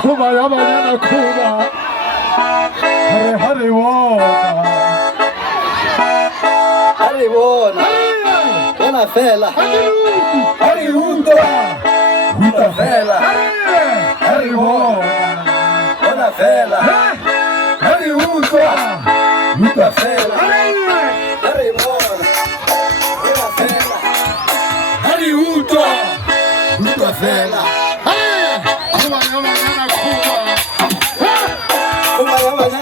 Kuba yabanyana kuba hare hare wona hare wona wona fela hare hundo hundo fela hare wona wona fela hare hundo hundo fela hare wona wona fela hare hundo hundo fela Kuba yabanyana kuba kuba yabanyana